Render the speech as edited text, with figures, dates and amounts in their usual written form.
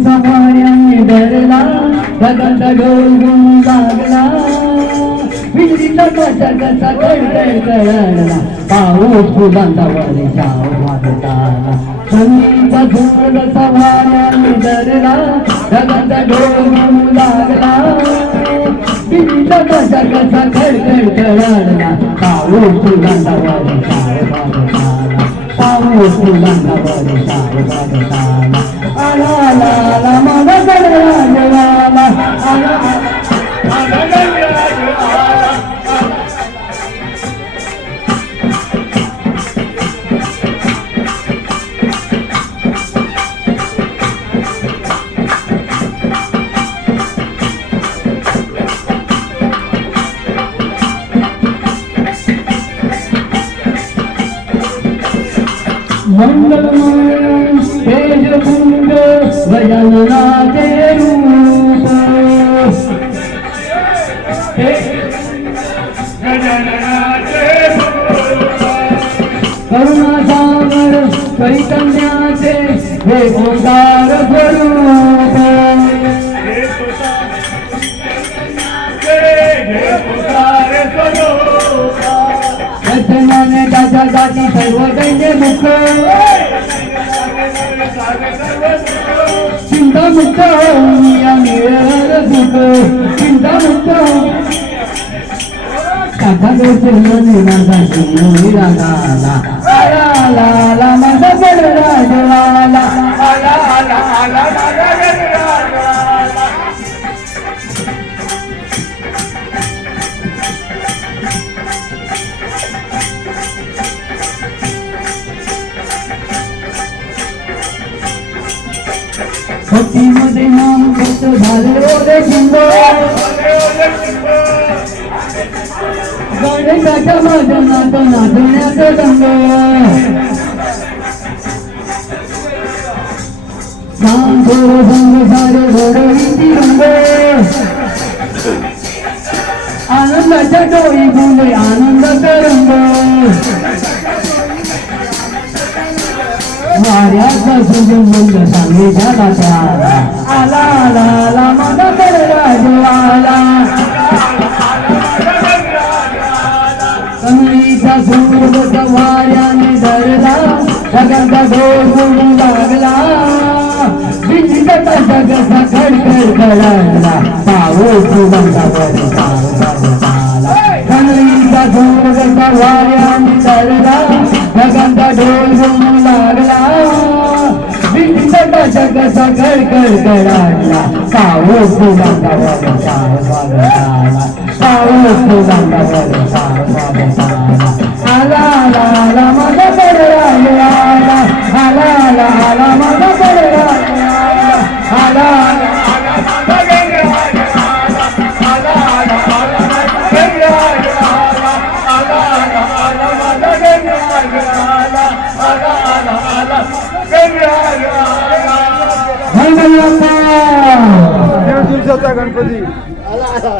सवाऱ्याने डरला गगन डोलून लागला विहिरीचा कसा कसा कडकड कळला पाऊस फुलांचा वर्षाव वाजताना संगीता झुंज सवाऱ्याने डरला गगन डोलून लागला विहिरीचा कसा कसा कडकड कळला पाऊस फुलांचा वर्षाव वाजताना पाऊस फुलांचा वर्षाव वाजताना आला आला आला माझा गणराजवाला आला आला गणराजवाला मंगलमय तेजपुंज गजाननाचे रूप करुणासागर चैतन्याचे हे ओंकार स्वरूप दर्शनाने त्याच्या जाती सर्व दैन्य मुक्त चिंता मुक्त चिंता मुक्त काका दर्शनाने माझा आला आला आला माझा गणराजवाला आला आला आला माझा गणराजवाला भक्तीमध्ये नाम भक्त झाले ओले शिंग गणेशाच्या भजनात नाचण्याचं रंग सांगोर संग सारे घडवीची रंग आनंदाच्या डोळी गुंडे आनंदाचा रंग वाऱ्याचा सुगंध सांगे झाला त्याला आला आला आला माझा गणराजवाला कमळीचा सूर वाऱ्याने धरला सगळ्यांचा डोल लागला विचित्र जगचा खडखड कळला पाऊस फुलांचा वर्षाला कमळीचा सूर वाऱ्याने धरला सगळ्यांचा डोल लागला विचित्र जगचा खडखड कळला पाऊस फुलांचा वर्षाला पाऊस फुलांचा वर्षाला आला आला आला माझा गणराजवाला आला आला आला माझा गणराजवाला आला आला आला माझा गणराजवाला आला आला आला माझा गणराजवाला आला आला आला माझा गणराजवाला आला आला आला गणराजवाला गणपती